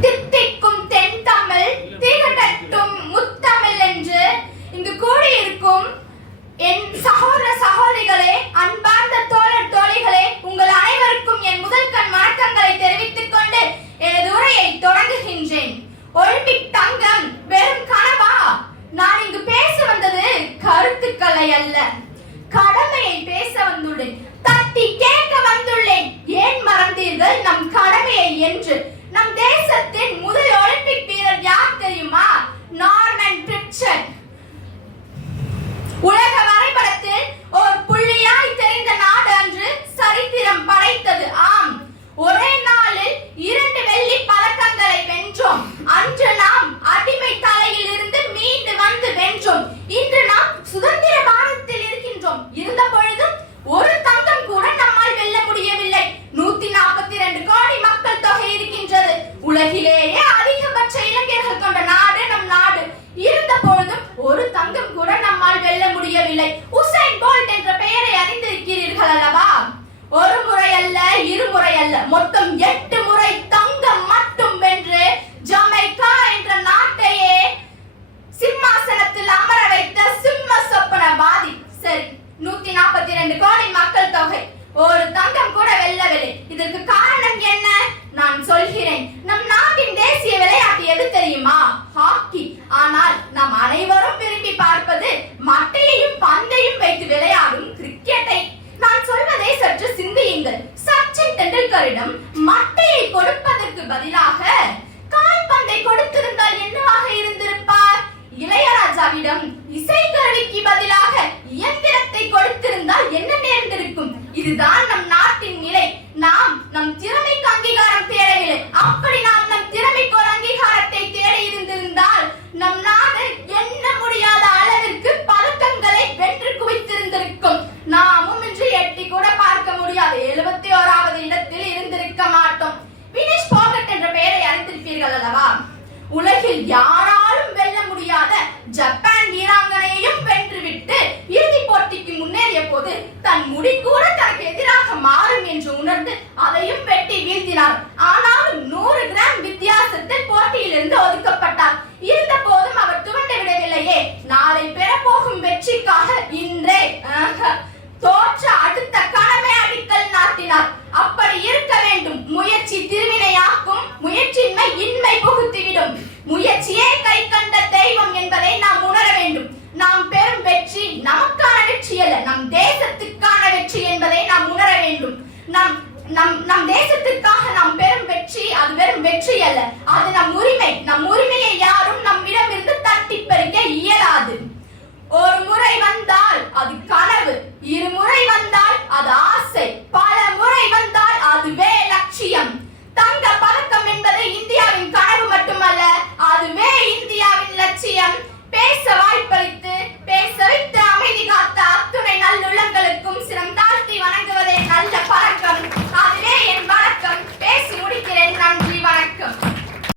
தித்திக்கும் தென் தமிழ் திகழட்டும் முத்தமிழ் என்று இங்கு கூடியிருக்கும் என் சகோதர சகோதரிகளே அன்பார்ந்த தோழர் தோழிகளே உங்கள் அனைவருக்கும் என் முதல் கண் வணக்கங்களை தெரிவித்துக் கொண்டு எனது உரையை தொடங்குகின்றேன். ஒலிம்பிக் தங்கம் வெறும் கனவா? நான் இங்கு பேச வந்தது கருத்துக்களை அல்ல. கடமையை பேச வந்துள்ளேன். தட்டி கேட்க வந்துள்ளேன். ஏன் மறந்தீர்கள்? நம் கடமையை என்று. ஒரு முறை அல்ல இருமுறை அல்ல மொத்தம் எட்டு முறை தங்கம் மட்டும் வென்று ஜமைக்கா என்ற நாட்டையே சிம்மாசனத்தில் அமர வைத்த சிம்ம சொப்பனவாதி சரி நூத்தி நாற்பத்தி ரெண்டு கோடி மக்கள் தொகை. ஒரு தங்கம் கூட வெல்லவில்லை. இதற்கு காரணம் என்ன? நான் சொல்கிறேன். பந்துக்கு பதிலாக கால்பந்தை கொடுத்திருந்தால் என்னவாக இருந்திருப்பார்? இளையராஜாவிடம் இசைக்கருவிக்கு பதிலாக இயந்திரத்தை கொடுத்திருந்தால் என்ன நேர்ந்திருக்கும் இதுதான் நம் நாட்டின் நிலை. நாம் நம் திறமைக்கு அங்கீகாரம் தேடவில்லை. அப்படி நாம் நம் திறமைக்கு ஒரு அங்கீகாரத்தை தேட இருந்திருந்தால் நம் நாடு என்ன முடியாத அளவிற்கு பதக்கங்களை வென்று குவித்திருந்திருக்கும். நாமும் இன்று எட்டி கூட பார்க்க முடியாது. யாராலும் வெல்ல முடியாத ஜப்பான் வீராங்கனையையும் வென்றுவிட்டு இறுதிப் போட்டிக்கு முன்னேறிய போது தன் முடி கூட தனக்கு எதிராக மாறும் என்று உணர்ந்து அதையும் வெட்டி வீழ்த்தினார். ஆனாலும் நூறு கிராம் வித்தியாசத்தில் நம் நம் நம் நாம் பெறும் வெற்றி அது வெறும் வெற்றி அல்ல அது நம் உரிமை. நம் உரிமையை யாரும்